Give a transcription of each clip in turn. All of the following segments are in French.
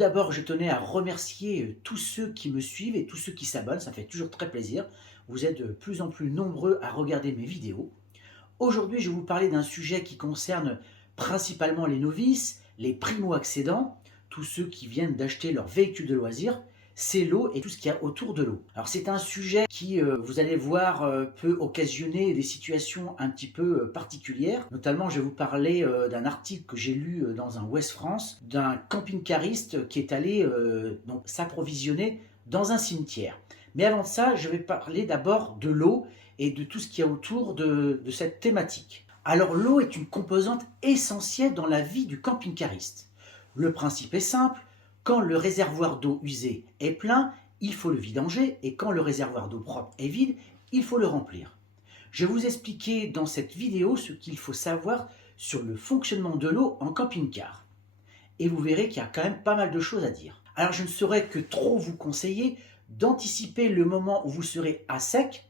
d'abord, je tenais à remercier tous ceux qui me suivent et tous ceux qui s'abonnent, ça fait toujours très plaisir. Vous êtes de plus en plus nombreux à regarder mes vidéos. Aujourd'hui, je vais vous parler d'un sujet qui concerne principalement les novices, les primo-accédants, tous ceux qui viennent d'acheter leur véhicule de loisir. C'est l'eau et tout ce qu'il y a autour de l'eau. Alors c'est un sujet qui, vous allez voir, peut occasionner des situations un petit peu particulières. Notamment, je vais vous parler d'un article que j'ai lu dans un Ouest France, d'un camping-cariste qui est allé donc s'approvisionner dans un cimetière. Mais avant ça, je vais parler d'abord de l'eau et de tout ce qu'il y a autour de cette thématique. Alors l'eau est une composante essentielle dans la vie du camping-cariste. Le principe est simple. Quand le réservoir d'eau usée est plein, il faut le vidanger, et quand le réservoir d'eau propre est vide, il faut le remplir. Je vais vous expliquer dans cette vidéo ce qu'il faut savoir sur le fonctionnement de l'eau en camping-car. Et vous verrez qu'il y a quand même pas mal de choses à dire. Alors je ne saurais que trop vous conseiller d'anticiper le moment où vous serez à sec.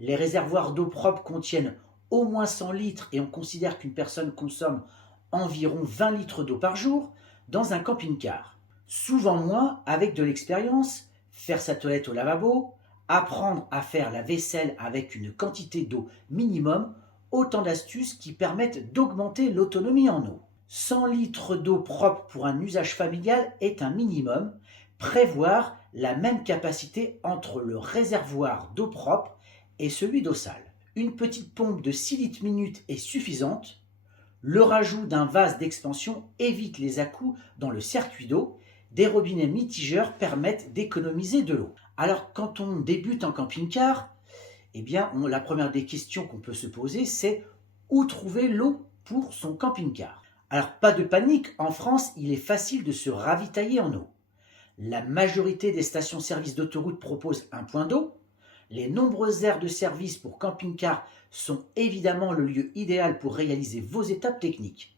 Les réservoirs d'eau propre contiennent au moins 100 litres et on considère qu'une personne consomme environ 20 litres d'eau par jour dans un camping-car. Souvent moins avec de l'expérience, faire sa toilette au lavabo, apprendre à faire la vaisselle avec une quantité d'eau minimum, autant d'astuces qui permettent d'augmenter l'autonomie en eau. 100 litres d'eau propre pour un usage familial est un minimum. Prévoir la même capacité entre le réservoir d'eau propre et celui d'eau sale. Une petite pompe de 6 litres minute est suffisante. Le rajout d'un vase d'expansion évite les à-coups dans le circuit d'eau. Des robinets mitigeurs permettent d'économiser de l'eau. Alors, quand on débute en camping-car, eh bien, la première des questions qu'on peut se poser, c'est où trouver l'eau pour son camping-car. Alors, pas de panique, en France, il est facile de se ravitailler en eau. La majorité des stations-service d'autoroute proposent un point d'eau. Les nombreuses aires de service pour camping-car sont évidemment le lieu idéal pour réaliser vos étapes techniques.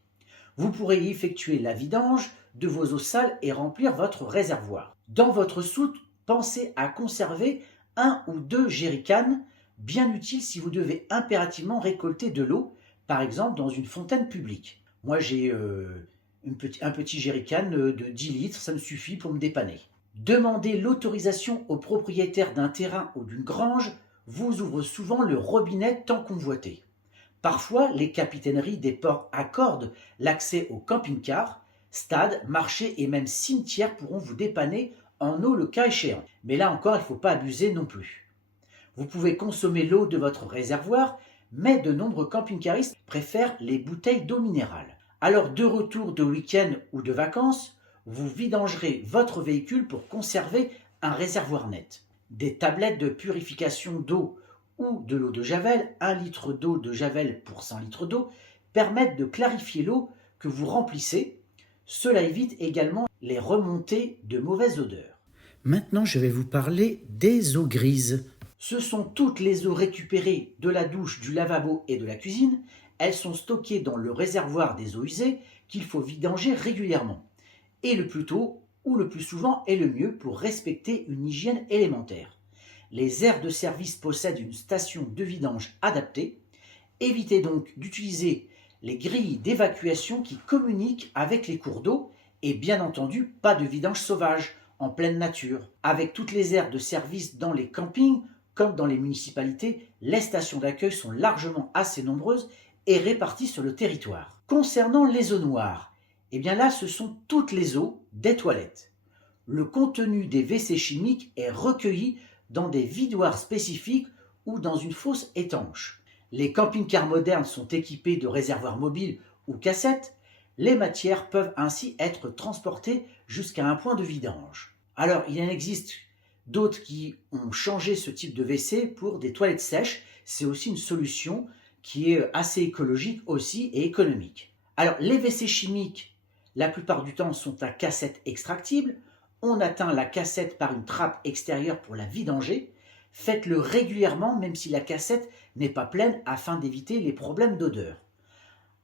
Vous pourrez y effectuer la vidange de vos eaux sales et remplir votre réservoir. Dans votre soute, pensez à conserver 1 ou 2 jerrycans, bien utiles si vous devez impérativement récolter de l'eau, par exemple dans une fontaine publique. Moi j'ai un petit jerrycan de 10 litres, ça me suffit pour me dépanner. Demandez l'autorisation au propriétaire d'un terrain ou d'une grange vous ouvre souvent le robinet tant convoité. Parfois, les capitaineries des ports accordent l'accès aux camping-cars, stades, marchés et même cimetières pourront vous dépanner en eau le cas échéant. Mais là encore, il ne faut pas abuser non plus. Vous pouvez consommer l'eau de votre réservoir, mais de nombreux camping-caristes préfèrent les bouteilles d'eau minérale. Alors, de retour de week-end ou de vacances, vous vidangerez votre véhicule pour conserver un réservoir net. Des tablettes de purification d'eau ou de l'eau de Javel, 1 litre d'eau de Javel pour 100 litres d'eau, permettent de clarifier l'eau que vous remplissez. Cela évite également les remontées de mauvaises odeurs. Maintenant, je vais vous parler des eaux grises. Ce sont toutes les eaux récupérées de la douche, du lavabo et de la cuisine. Elles sont stockées dans le réservoir des eaux usées qu'il faut vidanger régulièrement. Et le plus tôt ou le plus souvent est le mieux pour respecter une hygiène élémentaire. Les aires de service possèdent une station de vidange adaptée. Évitez donc d'utiliser les grilles d'évacuation qui communiquent avec les cours d'eau et bien entendu pas de vidange sauvage en pleine nature. Avec toutes les aires de service dans les campings comme dans les municipalités, les stations d'accueil sont largement assez nombreuses et réparties sur le territoire. Concernant les eaux noires, eh bien là ce sont toutes les eaux des toilettes. Le contenu des WC chimiques est recueilli dans des vidoirs spécifiques ou dans une fosse étanche. Les camping-cars modernes sont équipés de réservoirs mobiles ou cassettes. Les matières peuvent ainsi être transportées jusqu'à un point de vidange. Alors, il en existe d'autres qui ont changé ce type de WC pour des toilettes sèches. C'est aussi une solution qui est assez écologique aussi et économique. Alors, les WC chimiques, la plupart du temps, sont à cassette extractible. On atteint la cassette par une trappe extérieure pour la vidanger. Faites-le régulièrement, même si la cassette n'est pas pleine, afin d'éviter les problèmes d'odeur.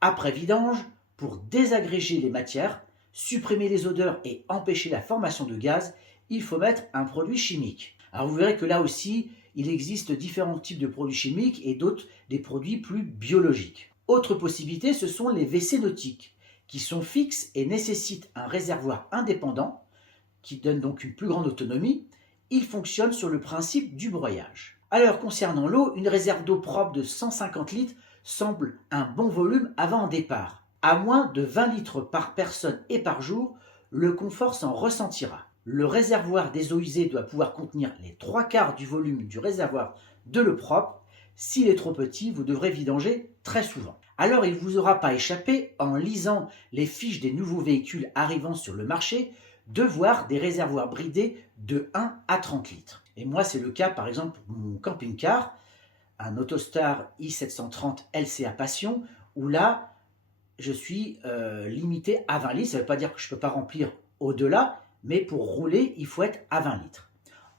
Après vidange, pour désagréger les matières, supprimer les odeurs et empêcher la formation de gaz, il faut mettre un produit chimique. Alors vous verrez que là aussi, il existe différents types de produits chimiques et d'autres des produits plus biologiques. Autre possibilité, ce sont les WC nautiques, qui sont fixes et nécessitent un réservoir indépendant. qui donne donc une plus grande autonomie, il fonctionne sur le principe du broyage. Alors concernant l'eau, une réserve d'eau propre de 150 litres semble un bon volume avant un départ. À moins de 20 litres par personne et par jour, le confort s'en ressentira. Le réservoir des eaux usées doit pouvoir contenir les 3/4 du volume du réservoir de l'eau propre. S'il est trop petit, vous devrez vidanger très souvent. Alors il ne vous aura pas échappé, en lisant les fiches des nouveaux véhicules arrivant sur le marché, de voir des réservoirs bridés de 1 à 30 litres. Et moi, c'est le cas par exemple pour mon camping-car, un Autostar i730 LCA Passion, où là, je suis limité à 20 litres. Ça ne veut pas dire que je ne peux pas remplir au-delà, mais pour rouler, il faut être à 20 litres.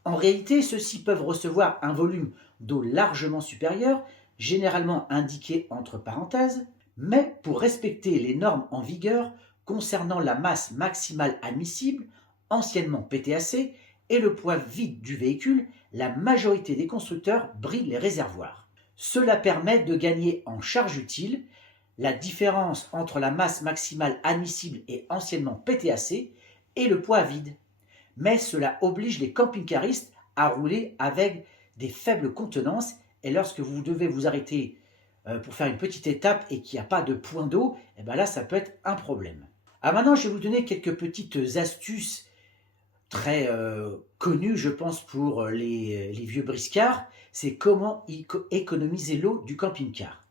En réalité, ceux-ci peuvent recevoir un volume d'eau largement supérieur, généralement indiqué entre parenthèses, mais pour respecter les normes en vigueur concernant la masse maximale admissible, anciennement PTAC, et le poids vide du véhicule, la majorité des constructeurs brident les réservoirs. Cela permet de gagner en charge utile. La différence entre la masse maximale admissible et anciennement PTAC et le poids vide. Mais cela oblige les camping-caristes à rouler avec des faibles contenances, et lorsque vous devez vous arrêter pour faire une petite étape et qu'il n'y a pas de point d'eau, et bien là ça peut être un problème. Alors maintenant je vais vous donner quelques petites astuces très connues je pense pour les vieux briscards, c'est comment économiser l'eau du camping-car.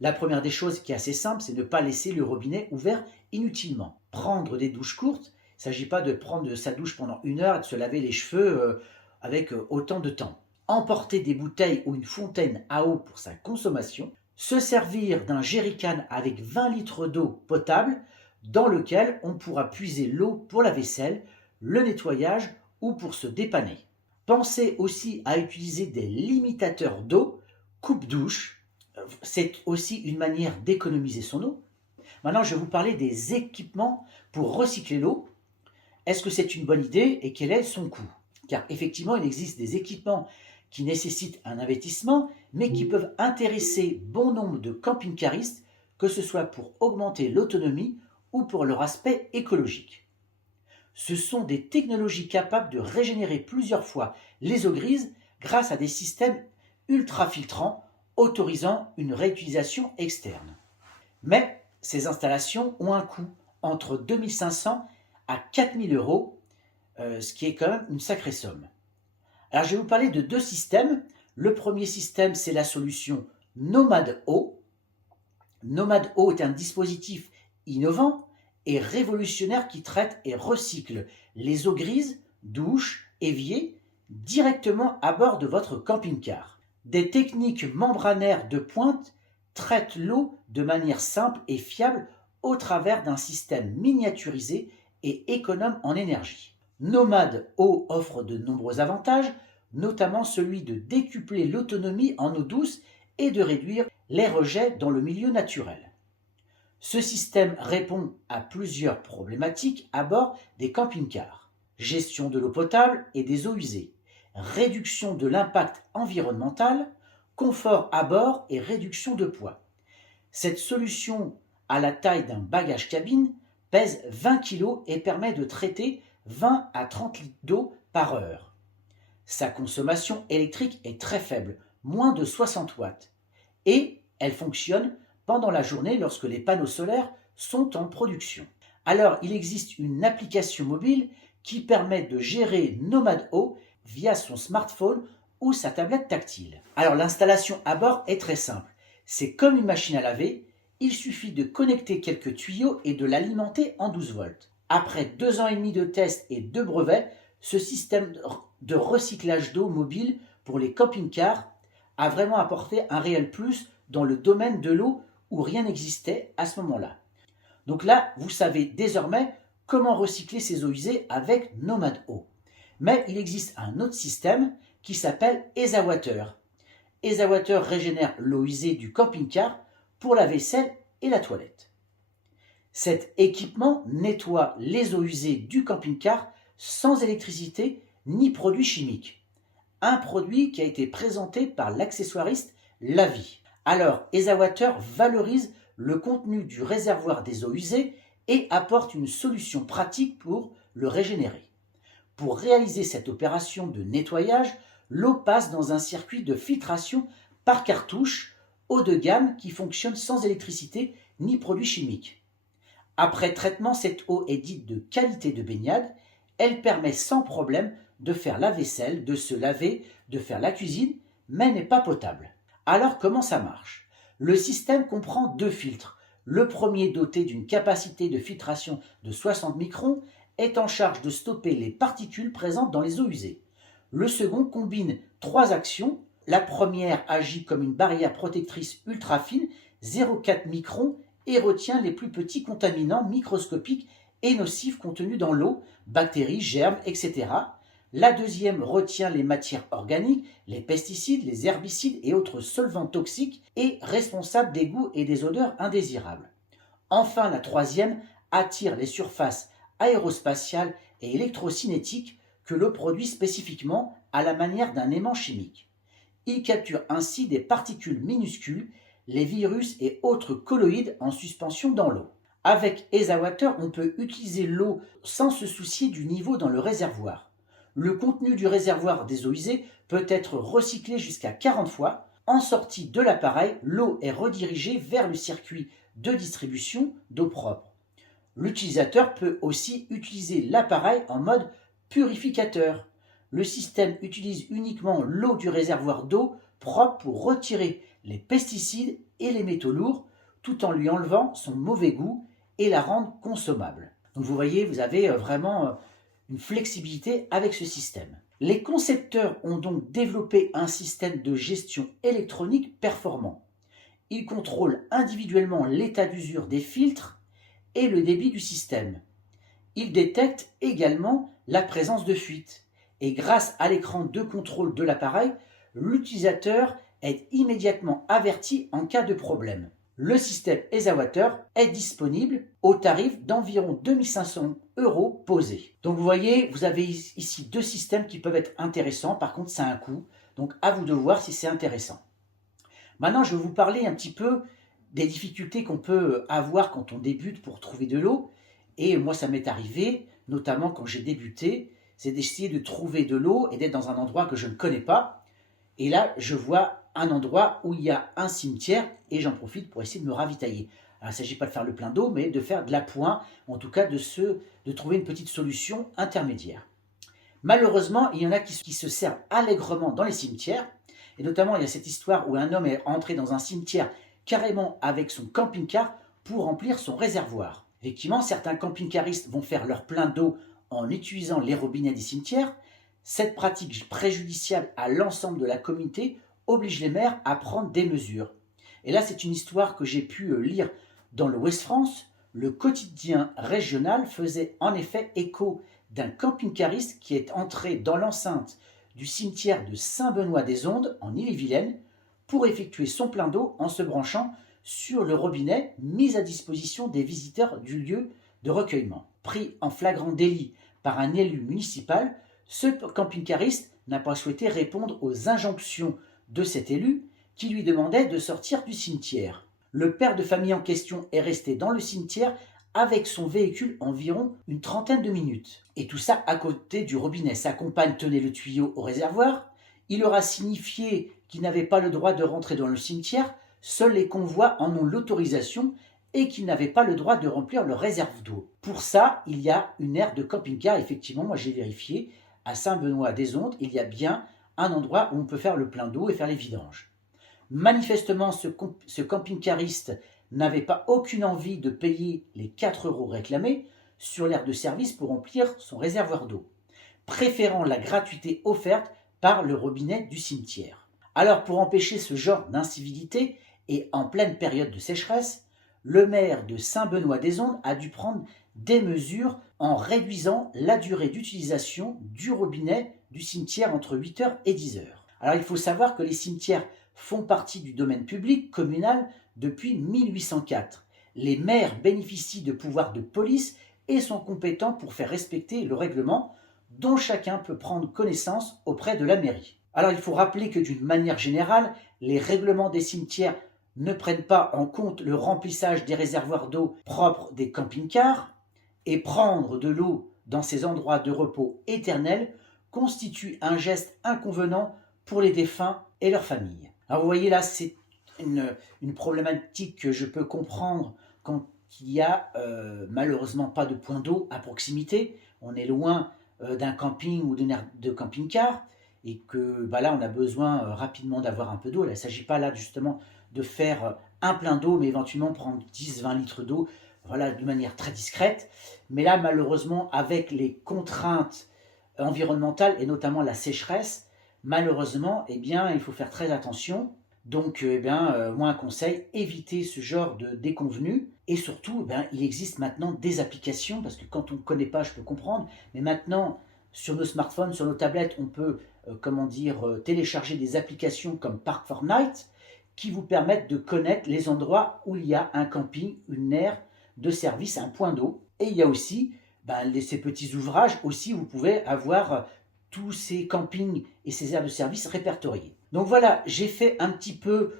La première des choses qui est assez simple, c'est ne pas laisser le robinet ouvert inutilement. Prendre des douches courtes, il ne s'agit pas de prendre sa douche pendant 1 heure et de se laver les cheveux avec autant de temps. Emporter des bouteilles ou une fontaine à eau pour sa consommation. Se servir d'un jerrycan avec 20 litres d'eau potable dans lequel on pourra puiser l'eau pour la vaisselle, le nettoyage ou pour se dépanner. Pensez aussi à utiliser des limitateurs d'eau, coupe-douche. C'est aussi une manière d'économiser son eau. Maintenant, je vais vous parler des équipements pour recycler l'eau. Est-ce que c'est une bonne idée et quel est son coût? Car effectivement, il existe des équipements qui nécessitent un investissement, mais qui peuvent intéresser bon nombre de camping-caristes, que ce soit pour augmenter l'autonomie ou pour leur aspect écologique. Ce sont des technologies capables de régénérer plusieurs fois les eaux grises grâce à des systèmes ultra-filtrants autorisant une réutilisation externe. Mais ces installations ont un coût entre 2 500 à 4 000 euros, ce qui est quand même une sacrée somme. Alors je vais vous parler de 2 systèmes. Le premier système, c'est la solution Nomad Eau. Nomad Eau est un dispositif innovant et révolutionnaire qui traite et recycle les eaux grises, douches, éviers, directement à bord de votre camping-car. Des techniques membranaires de pointe traitent l'eau de manière simple et fiable au travers d'un système miniaturisé et économe en énergie. Nomad Eau offre de nombreux avantages, notamment celui de décupler l'autonomie en eau douce et de réduire les rejets dans le milieu naturel. Ce système répond à plusieurs problématiques à bord des camping-cars. Gestion de l'eau potable et des eaux usées, réduction de l'impact environnemental, confort à bord et réduction de poids. Cette solution à la taille d'un bagage cabine pèse 20 kg et permet de traiter 20 à 30 litres d'eau par heure. Sa consommation électrique est très faible, moins de 60 watts, et elle fonctionne pendant la journée lorsque les panneaux solaires sont en production. Alors, il existe une application mobile qui permet de gérer Nomad Eau via son smartphone ou sa tablette tactile. Alors, l'installation à bord est très simple. C'est comme une machine à laver, il suffit de connecter quelques tuyaux et de l'alimenter en 12 volts. Après 2 ans et demi de tests et 2 brevets, ce système de recyclage d'eau mobile pour les camping-cars a vraiment apporté un réel plus dans le domaine de l'eau où rien n'existait à ce moment-là. Donc là, vous savez désormais comment recycler ces eaux usées avec Nomad Eau. Mais il existe un autre système qui s'appelle EasaWater. EasaWater régénère l'eau usée du camping-car pour la vaisselle et la toilette. Cet équipement nettoie les eaux usées du camping-car sans électricité ni produits chimiques. Un produit qui a été présenté par l'accessoiriste Lavi. Alors, EasaWater valorise le contenu du réservoir des eaux usées et apporte une solution pratique pour le régénérer. Pour réaliser cette opération de nettoyage, l'eau passe dans un circuit de filtration par cartouche haut de gamme qui fonctionne sans électricité ni produits chimiques. Après traitement, cette eau est dite de qualité de baignade. Elle permet sans problème de faire la vaisselle, de se laver, de faire la cuisine, mais n'est pas potable. Alors comment ça marche? Le système comprend deux filtres. Le premier, doté d'une capacité de filtration de 60 microns, est en charge de stopper les particules présentes dans les eaux usées. Le second combine trois actions. La première agit comme une barrière protectrice ultra fine, 0,4 microns, et retient les plus petits contaminants microscopiques et nocifs contenus dans l'eau, bactéries, germes, etc. La deuxième retient les matières organiques, les pesticides, les herbicides et autres solvants toxiques et responsables des goûts et des odeurs indésirables. Enfin, la troisième attire les surfaces aérospatiales et électrocinétiques que l'eau produit spécifiquement à la manière d'un aimant chimique. Il capture ainsi des particules minuscules, les virus et autres colloïdes en suspension dans l'eau. Avec EzaWater, on peut utiliser l'eau sans se soucier du niveau dans le réservoir. Le contenu du réservoir des eaux usées peut être recyclé jusqu'à 40 fois. En sortie de l'appareil, l'eau est redirigée vers le circuit de distribution d'eau propre. L'utilisateur peut aussi utiliser l'appareil en mode purificateur. Le système utilise uniquement l'eau du réservoir d'eau propre pour retirer les pesticides et les métaux lourds, tout en lui enlevant son mauvais goût et la rendre consommable. Donc vous voyez, vous avez vraiment une flexibilité avec ce système. Les concepteurs ont donc développé un système de gestion électronique performant. Ils contrôlent individuellement l'état d'usure des filtres et le débit du système. Ils détectent également la présence de fuite. Et grâce à l'écran de contrôle de l'appareil, l'utilisateur est immédiatement averti en cas de problème. Le système EzaWater est disponible au tarif d'environ 2500 € posé. Donc vous voyez, vous avez ici deux systèmes qui peuvent être intéressants. Par contre, ça a un coût. Donc à vous de voir si c'est intéressant. Maintenant, je vais vous parler un petit peu des difficultés qu'on peut avoir quand on débute pour trouver de l'eau. Et moi, ça m'est arrivé, notamment quand j'ai débuté, c'est d'essayer de trouver de l'eau et d'être dans un endroit que je ne connais pas. Et là, je vois un endroit où il y a un cimetière et j'en profite pour essayer de me ravitailler. Alors, il ne s'agit pas de faire le plein d'eau, mais de faire de l'appoint, en tout cas de trouver une petite solution intermédiaire. Malheureusement, il y en a qui se servent allègrement dans les cimetières. Et notamment, il y a cette histoire où un homme est entré dans un cimetière carrément avec son camping-car pour remplir son réservoir. Effectivement, certains camping-caristes vont faire leur plein d'eau en utilisant les robinets des cimetières. Cette pratique préjudiciable à l'ensemble de la communauté oblige les maires à prendre des mesures. Et là, c'est une histoire que j'ai pu lire dans le Ouest France. Le quotidien régional faisait en effet écho d'un camping-cariste qui est entré dans l'enceinte du cimetière de Saint-Benoît-des-Ondes en Ille-et-Vilaine pour effectuer son plein d'eau en se branchant sur le robinet mis à disposition des visiteurs du lieu de recueillement. Pris en flagrant délit par un élu municipal, ce camping-cariste n'a pas souhaité répondre aux injonctions de cet élu qui lui demandait de sortir du cimetière. Le père de famille en question est resté dans le cimetière avec son véhicule environ une trentaine de minutes. Et tout ça à côté du robinet. Sa compagne tenait le tuyau au réservoir. Il aura signifié qu'il n'avait pas le droit de rentrer dans le cimetière. Seuls les convois en ont l'autorisation et qu'il n'avait pas le droit de remplir le réserve d'eau. Pour ça, il y a une aire de camping-car. Effectivement, moi j'ai vérifié. À Saint-Benoît-des-Ondes, il y a bien un endroit où on peut faire le plein d'eau et faire les vidanges. Manifestement, ce camping-cariste n'avait pas aucune envie de payer les 4 € réclamés sur l'aire de service pour remplir son réservoir d'eau, préférant la gratuité offerte par le robinet du cimetière. Alors, pour empêcher ce genre d'incivilité, et en pleine période de sécheresse, le maire de Saint-Benoît-des-Ondes a dû prendre des mesures en réduisant la durée d'utilisation du robinet du cimetière entre 8h et 10h. Alors, il faut savoir que les cimetières font partie du domaine public communal depuis 1804. Les maires bénéficient de pouvoirs de police et sont compétents pour faire respecter le règlement dont chacun peut prendre connaissance auprès de la mairie. Alors il faut rappeler que d'une manière générale, les règlements des cimetières ne prennent pas en compte le remplissage des réservoirs d'eau propres des camping-cars et prendre de l'eau dans ces endroits de repos éternels constitue un geste inconvenant pour les défunts et leurs familles. Alors vous voyez là, c'est une problématique que je peux comprendre quand il n'y a malheureusement pas de point d'eau à proximité. On est loin d'un camping ou d'une aire de camping-car et que là on a besoin rapidement d'avoir un peu d'eau. Il ne s'agit pas là justement de faire un plein d'eau, mais éventuellement prendre 10-20 litres d'eau, voilà, de manière très discrète. Mais là malheureusement avec les contraintes environnementales et notamment la sécheresse, malheureusement eh bien, il faut faire très attention. Donc, moi, un conseil, évitez ce genre de déconvenus. Et surtout, il existe maintenant des applications, parce que quand on ne connaît pas, je peux comprendre, mais maintenant, sur nos smartphones, sur nos tablettes, on peut, télécharger des applications comme Park4Night, qui vous permettent de connaître les endroits où il y a un camping, une aire de service, un point d'eau. Et il y a aussi ces petits ouvrages, aussi, vous pouvez avoir tous ces campings et ces aires de service répertoriées. Donc voilà, j'ai fait un petit peu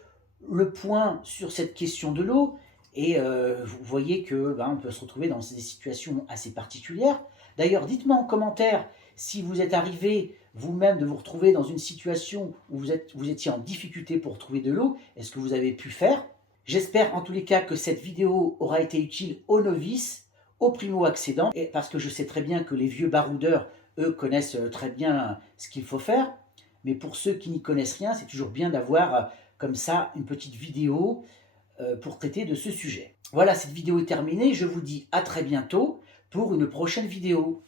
le point sur cette question de l'eau et vous voyez que on peut se retrouver dans des situations assez particulières. D'ailleurs, dites-moi en commentaire si vous êtes arrivé vous-même de vous retrouver dans une situation où vous étiez en difficulté pour trouver de l'eau et ce que vous avez pu faire. J'espère en tous les cas que cette vidéo aura été utile aux novices, aux primo-accédants, parce que je sais très bien que les vieux baroudeurs, eux, connaissent très bien ce qu'il faut faire. Mais pour ceux qui n'y connaissent rien, c'est toujours bien d'avoir comme ça une petite vidéo pour traiter de ce sujet. Voilà, cette vidéo est terminée. Je vous dis à très bientôt pour une prochaine vidéo.